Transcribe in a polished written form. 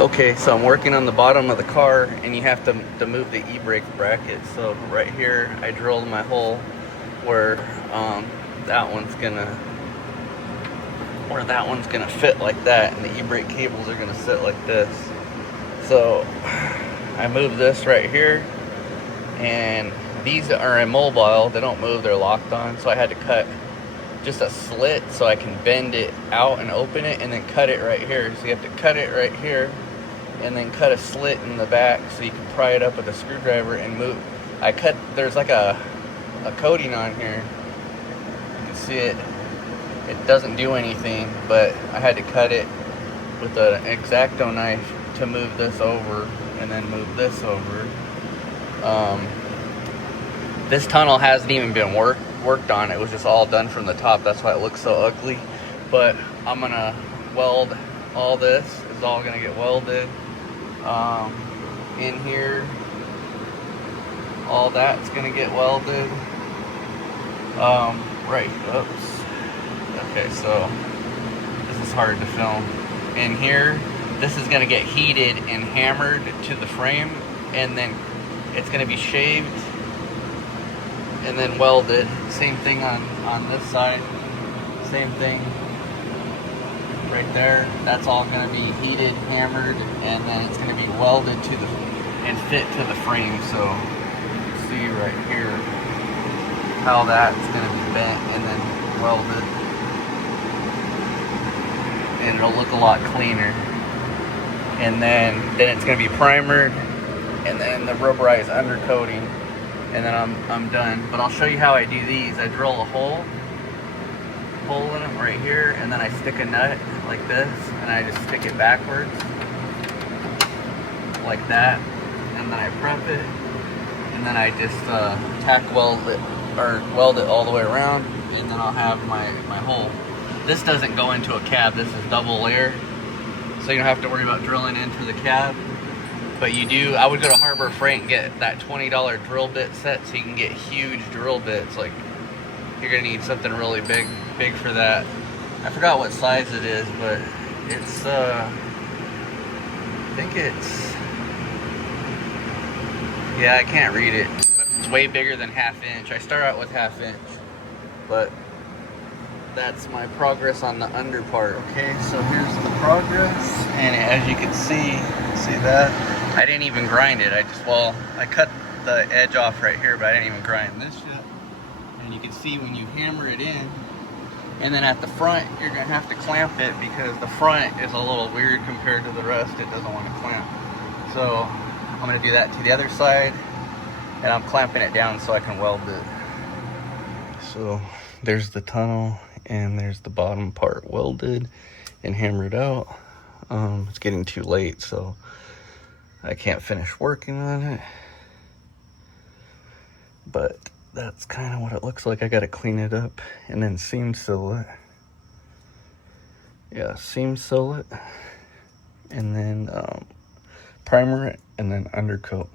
Okay, so I'm working on the bottom of the car, and you have to move the e-brake bracket. So right here, I drilled my hole where that one's gonna fit like that, and the e-brake cables are gonna sit like this. So I moved this right here, and these are immobile. They don't move; they're locked on. So I had to cut just a slit so I can bend it out and open it, and then cut it right here. So you have to cut it right here, and then cut a slit in the back so you can pry it up with a screwdriver and move. There's like a coating on here. You can see it. It doesn't do anything, but I had to cut it with an X-Acto knife to move this over, and then move this over. This tunnel hasn't even been worked on. It was just all done from the top. That's why it looks so ugly. But I'm gonna weld all this. It's all gonna get welded in here. All that's gonna get welded. Right. Oops. Okay, so this is hard to film. In here, this is gonna get heated and hammered to the frame, and then it's gonna be shaved and then welded. Same thing on this side. Same thing right there. That's all going to be heated, hammered, and then it's going to be welded and fit to the frame. So see right here how that's going to be bent and then welded, and it'll look a lot cleaner. And then it's going to be primered, and then the rubberized undercoating. And then I'm done. But I'll show you how I do these. I drill a hole in them right here, and then I stick a nut like this, and I just stick it backwards like that, and then I prep it, and then I just tack weld it all the way around, and then I'll have my hole. This doesn't go into a cab. This is double layer, so you don't have to worry about drilling into the cab. But you do, I would go to Harbor Freight and get that $20 drill bit set, so you can get huge drill bits. Like, you're gonna need something really big for that. I forgot what size it is, but it's, I think it's, yeah, I can't read it, but it's way bigger than 1/2 inch. I start out with 1/2 inch, but that's my progress on the under part. Okay, so here's the progress, and as you can see that? I didn't even grind it. I cut the edge off right here, but I didn't even grind this shit. And you can see when you hammer it in, and then at the front, you're gonna have to clamp it because the front is a little weird compared to the rest. It doesn't want to clamp. So I'm gonna do that to the other side, and I'm clamping it down so I can weld it. So there's the tunnel, and there's the bottom part welded and hammered out. It's getting too late, so I can't finish working on it, but that's kind of what it looks like. I gotta clean it up and then seam seal it. Yeah, seam seal it, and then primer it, and then undercoat.